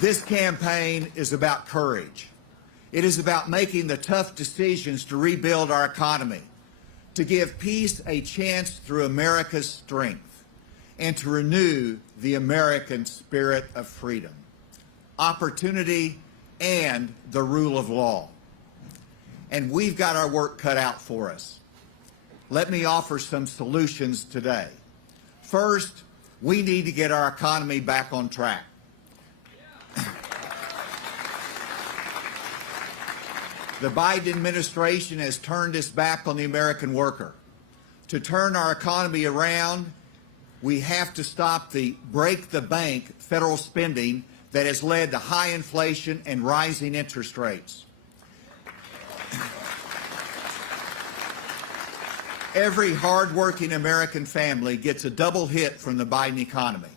This campaign is about courage. It is about making the tough decisions to rebuild our economy, to give peace a chance through America's strength, and to renew the American spirit of freedom, opportunity, and the rule of law. And we've got our work cut out for us. Let me offer some solutions today. First, we need to get our economy back on track. The Biden administration has turned its back on the American worker. To turn our economy around, we have to stop the break the bank federal spending that has led to high inflation and rising interest rates. Every hardworking American family gets a double hit from the Biden economy.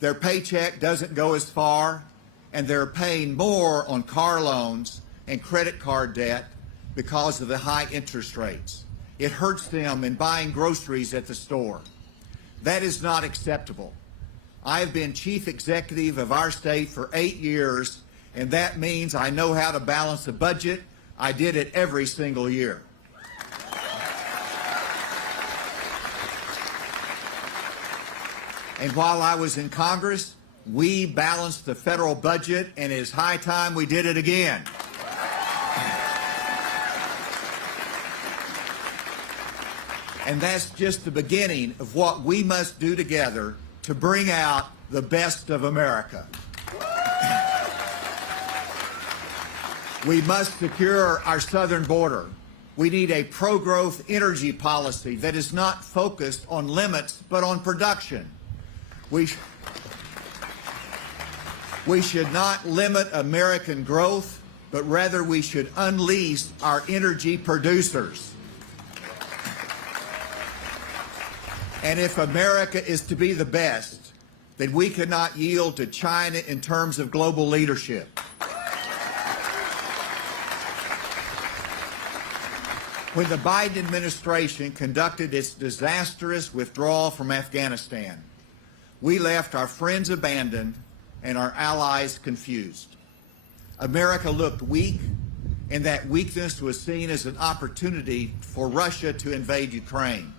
Their paycheck doesn't go as far, and they're paying more on car loans and credit card debt because of the high interest rates. It hurts them in buying groceries at the store. That is not acceptable. I have been chief executive of our state for 8 years, and that means I know how to balance a budget. I did it every single year. And while I was in Congress, we balanced the federal budget, and it is high time we did it again. And that's just the beginning of what we must do together to bring out the best of America. We must secure our southern border. We need a pro-growth energy policy that is not focused on limits but on production. We should not limit American growth, but rather we should unleash our energy producers. And if America is to be the best, then we cannot yield to China in terms of global leadership. When the Biden administration conducted its disastrous withdrawal from Afghanistan, we left our friends abandoned and our allies confused. America looked weak, and that weakness was seen as an opportunity for Russia to invade Ukraine,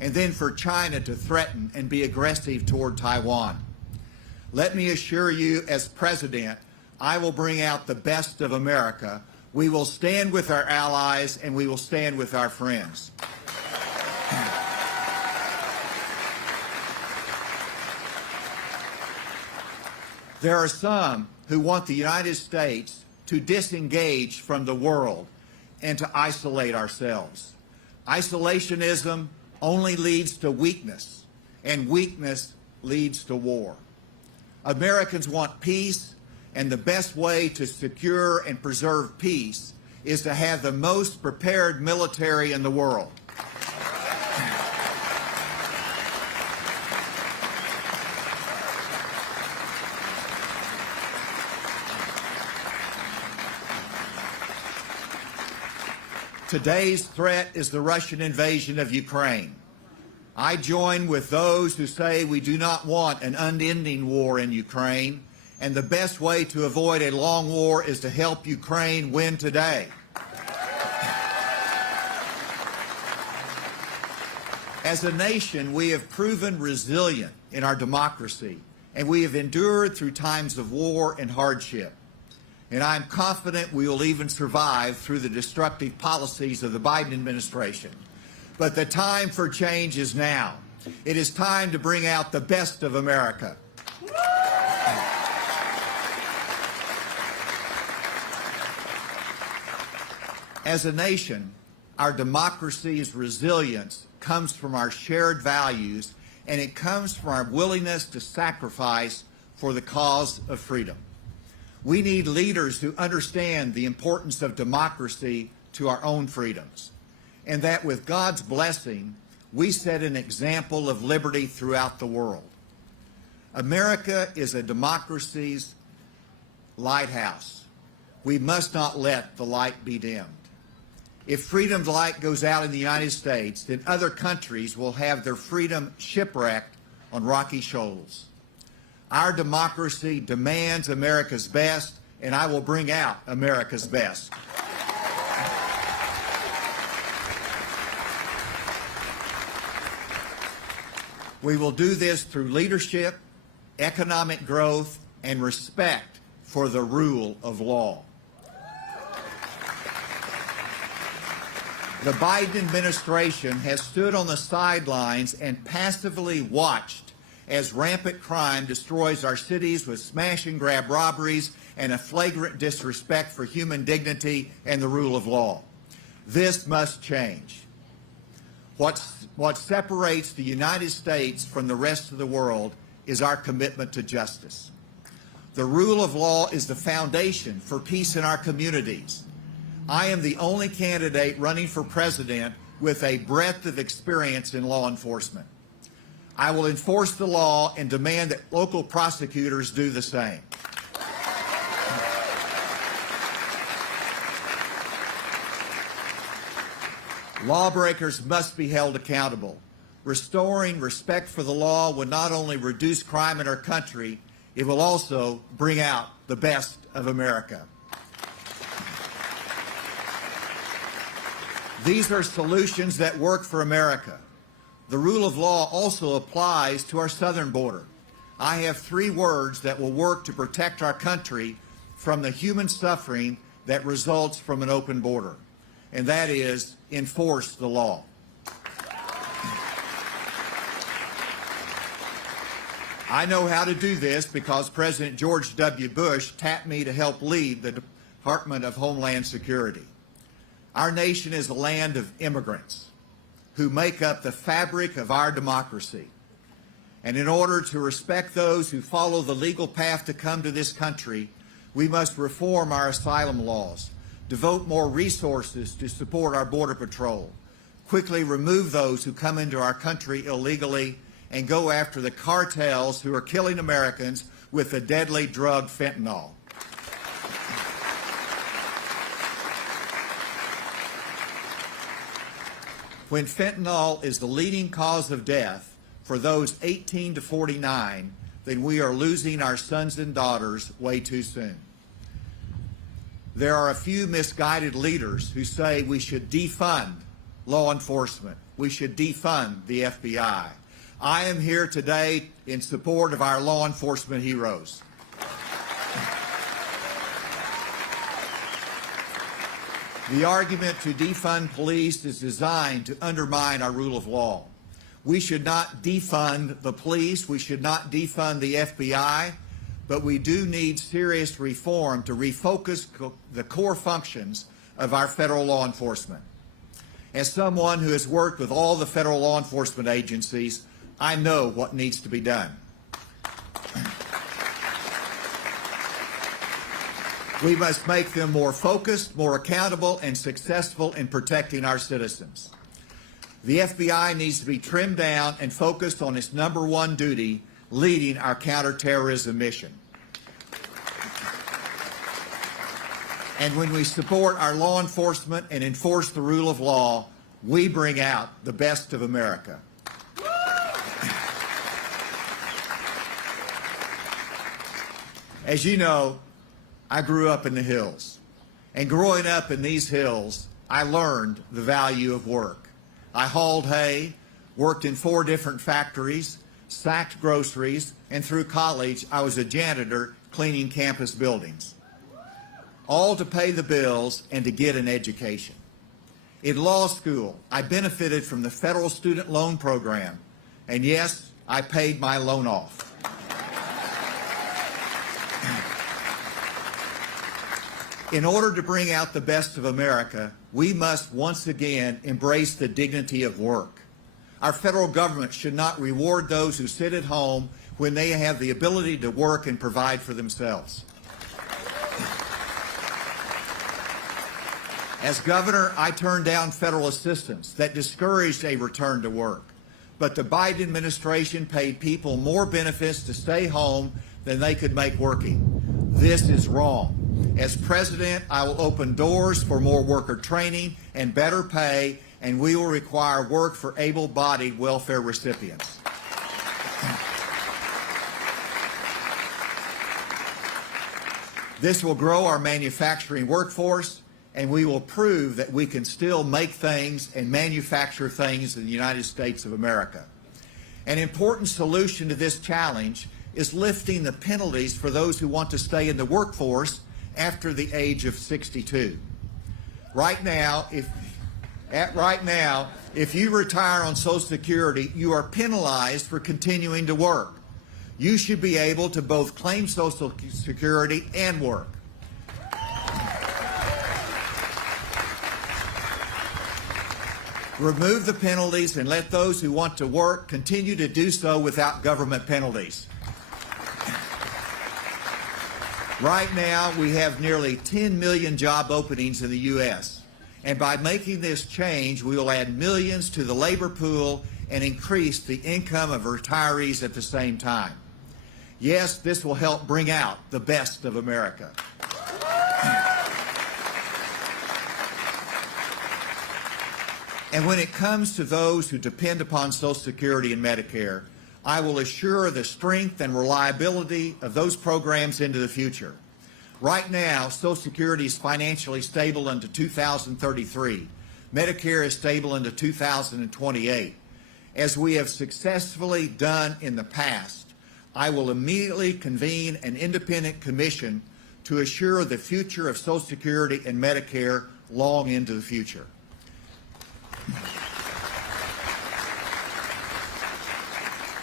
and then for China to threaten and be aggressive toward Taiwan. Let me assure you, as president, I will bring out the best of America. We will stand with our allies, and we will stand with our friends. There are some who want the United States to disengage from the world and to isolate ourselves. Isolationism only leads to weakness, and weakness leads to war. Americans want peace, and the best way to secure and preserve peace is to have the most prepared military in the world. Today's threat is the Russian invasion of Ukraine. I join with those who say we do not want an unending war in Ukraine, and the best way to avoid a long war is to help Ukraine win today. As a nation, we have proven resilient in our democracy, and we have endured through times of war and hardship. And I'm confident we will even survive through the destructive policies of the Biden administration. But the time for change is now. It is time to bring out the best of America. As a nation, our democracy's resilience comes from our shared values, and it comes from our willingness to sacrifice for the cause of freedom. We need leaders who understand the importance of democracy to our own freedoms, and that with God's blessing, we set an example of liberty throughout the world. America is a democracy's lighthouse. We must not let the light be dimmed. If freedom's light goes out in the United States, then other countries will have their freedom shipwrecked on rocky shoals. Our democracy demands America's best, and I will bring out America's best. We will do this through leadership, economic growth, and respect for the rule of law. The Biden administration has stood on the sidelines and passively watched as rampant crime destroys our cities with smash-and-grab robberies and a flagrant disrespect for human dignity and the rule of law. This must change. What separates the United States from the rest of the world is our commitment to justice. The rule of law is the foundation for peace in our communities. I am the only candidate running for president with a breadth of experience in law enforcement. I will enforce the law and demand that local prosecutors do the same. Lawbreakers must be held accountable. Restoring respect for the law will not only reduce crime in our country, it will also bring out the best of America. These are solutions that work for America. The rule of law also applies to our southern border. I have 3 words that will work to protect our country from the human suffering that results from an open border, and that is enforce the law. I know how to do this because President George W. Bush tapped me to help lead the Department of Homeland Security. Our nation is a land of immigrants who make up the fabric of our democracy. And in order to respect those who follow the legal path to come to this country, we must reform our asylum laws, devote more resources to support our Border Patrol, quickly remove those who come into our country illegally, and go after the cartels who are killing Americans with the deadly drug fentanyl. When fentanyl is the leading cause of death for those 18 to 49, then we are losing our sons and daughters way too soon. There are a few misguided leaders who say we should defund law enforcement. We should defund the FBI. I am here today in support of our law enforcement heroes. The argument to defund police is designed to undermine our rule of law. We should not defund the police. We should not defund the FBI. But we do need serious reform to refocus the core functions of our federal law enforcement. As someone who has worked with all the federal law enforcement agencies, I know what needs to be done. We must make them more focused, more accountable, and successful in protecting our citizens. The FBI needs to be trimmed down and focused on its #1 duty, leading our counterterrorism mission. And when we support our law enforcement and enforce the rule of law, we bring out the best of America. As you know, I grew up in the hills. And growing up in these hills, I learned the value of work. I hauled hay, worked in 4 different factories, sacked groceries, and through college, I was a janitor cleaning campus buildings. All to pay the bills and to get an education. In law school, I benefited from the federal student loan program. And yes, I paid my loan off. In order to bring out the best of America, we must once again embrace the dignity of work. Our federal government should not reward those who sit at home when they have the ability to work and provide for themselves. As governor, I turned down federal assistance that discouraged a return to work. But the Biden administration paid people more benefits to stay home than they could make working. This is wrong. As president, I will open doors for more worker training and better pay, and we will require work for able-bodied welfare recipients. This will grow our manufacturing workforce, and we will prove that we can still make things and manufacture things in the United States of America. An important solution to this challenge is lifting the penalties for those who want to stay in the workforce after the age of 62. Right now, if you retire on Social Security, you are penalized for continuing to work. You should be able to both claim Social Security and work. Remove the penalties and let those who want to work continue to do so without government penalties. Right now, we have nearly 10 million job openings in the U.S., and by making this change, we will add millions to the labor pool and increase the income of retirees at the same time. Yes, this will help bring out the best of America. And when it comes to those who depend upon Social Security and Medicare, I will assure the strength and reliability of those programs into the future. Right now, Social Security is financially stable into 2033. Medicare is stable into 2028. As we have successfully done in the past, I will immediately convene an independent commission to assure the future of Social Security and Medicare long into the future.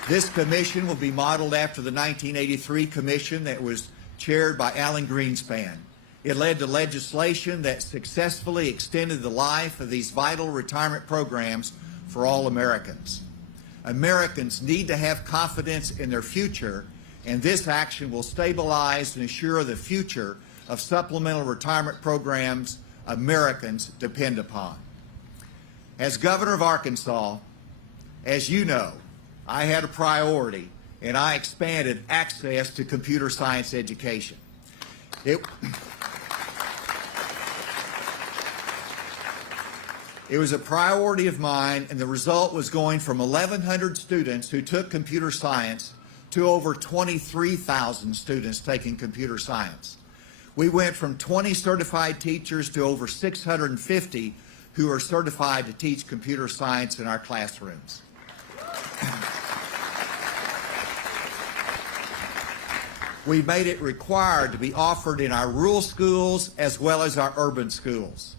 This commission will be modeled after the 1983 commission that was chaired by Alan Greenspan. It led to legislation that successfully extended the life of these vital retirement programs for all Americans. Americans need to have confidence in their future, and this action will stabilize and assure the future of supplemental retirement programs Americans depend upon. As governor of Arkansas, as you know, I had a priority, and I expanded access to computer science education. It was a priority of mine, and the result was going from 1,100 students who took computer science to over 23,000 students taking computer science. We went from 20 certified teachers to over 650 who are certified to teach computer science in our classrooms. We made it required to be offered in our rural schools as well as our urban schools.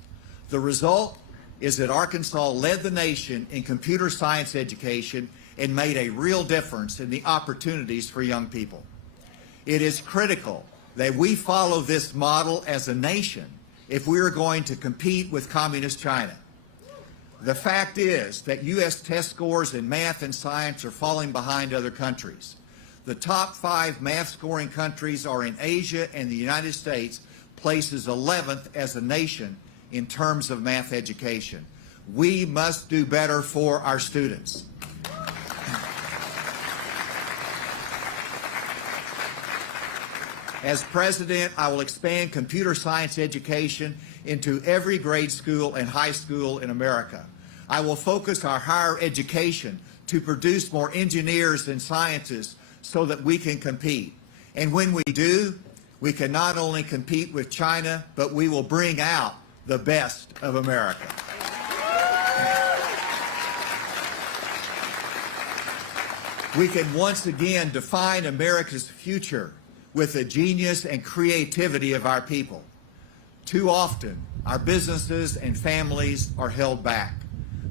The result is that Arkansas led the nation in computer science education and made a real difference in the opportunities for young people. It is critical that we follow this model as a nation if we are going to compete with communist China. The fact is that U.S. test scores in math and science are falling behind other countries. The top 5 math scoring countries are in Asia, and the United States places 11th as a nation in terms of math education. We must do better for our students. As president, I will expand computer science education into every grade school and high school in America. I will focus our higher education to produce more engineers and scientists so that we can compete. And when we do, we can not only compete with China, but we will bring out the best of America. We can once again define America's future with the genius and creativity of our people. Too often, our businesses and families are held back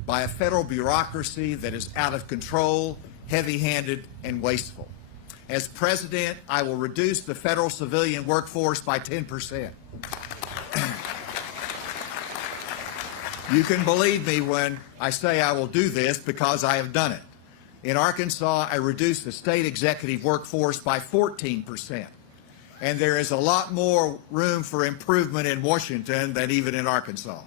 by a federal bureaucracy that is out of control, heavy-handed, and wasteful. As president, I will reduce the federal civilian workforce by 10%. You can believe me when I say I will do this because I have done it. In Arkansas, I reduced the state executive workforce by 14%. And there is a lot more room for improvement in Washington than even in Arkansas.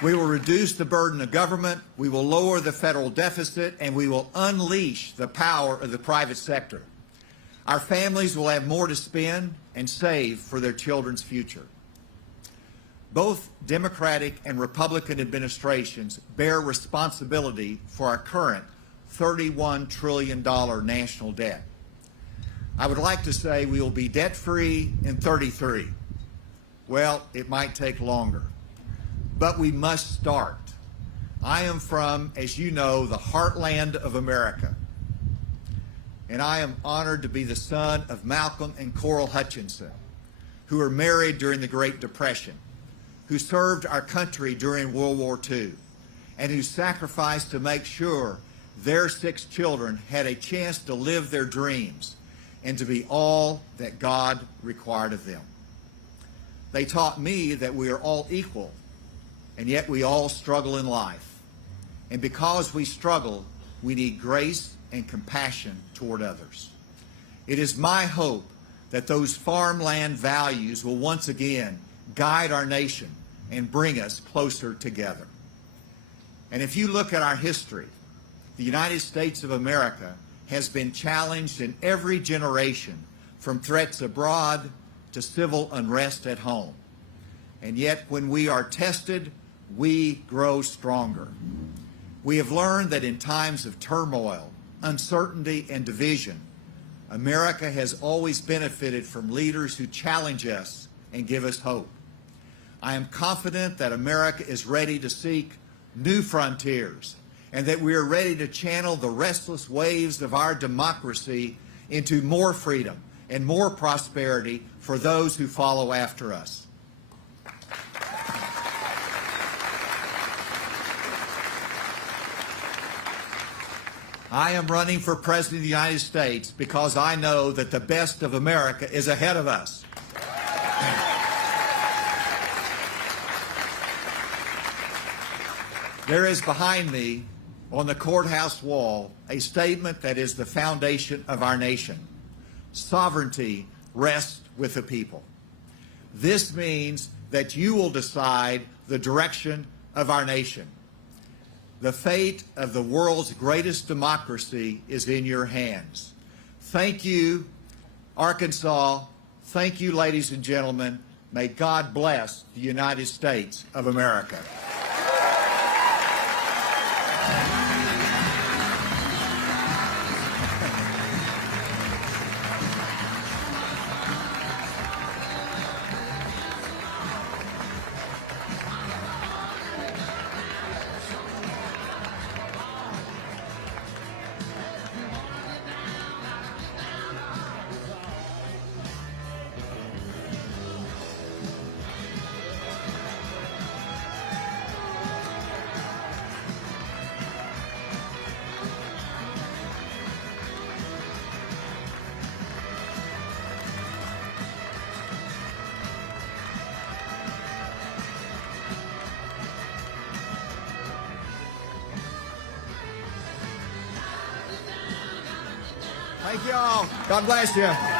We will reduce the burden of government, we will lower the federal deficit, and we will unleash the power of the private sector. Our families will have more to spend and save for their children's future. Both Democratic and Republican administrations bear responsibility for our current $31 trillion national debt. I would like to say we will be debt-free in 33. Well, it might take longer, but we must start. I am from, as you know, the heartland of America, and I am honored to be the son of Malcolm and Coral Hutchinson, who were married during the Great Depression, who served our country during World War II, and who sacrificed to make sure their 6 children had a chance to live their dreams and to be all that God required of them. They taught me that we are all equal, and yet we all struggle in life. And because we struggle, we need grace and compassion toward others. It is my hope that those farmland values will once again guide our nation and bring us closer together. And if you look at our history, the United States of America has been challenged in every generation, from threats abroad to civil unrest at home. And yet, when we are tested, we grow stronger. We have learned that in times of turmoil, uncertainty, and division, America has always benefited from leaders who challenge us and give us hope. I am confident that America is ready to seek new frontiers, and that we are ready to channel the restless waves of our democracy into more freedom and more prosperity for those who follow after us. I am running for President of the United States because I know that the best of America is ahead of us. There is behind me on the courthouse wall a statement that is the foundation of our nation. Sovereignty rests with the people. This means that you will decide the direction of our nation. The fate of the world's greatest democracy is in your hands. Thank you, Arkansas. Thank you, ladies and gentlemen. May God bless the United States of America. Thank you all. God bless you.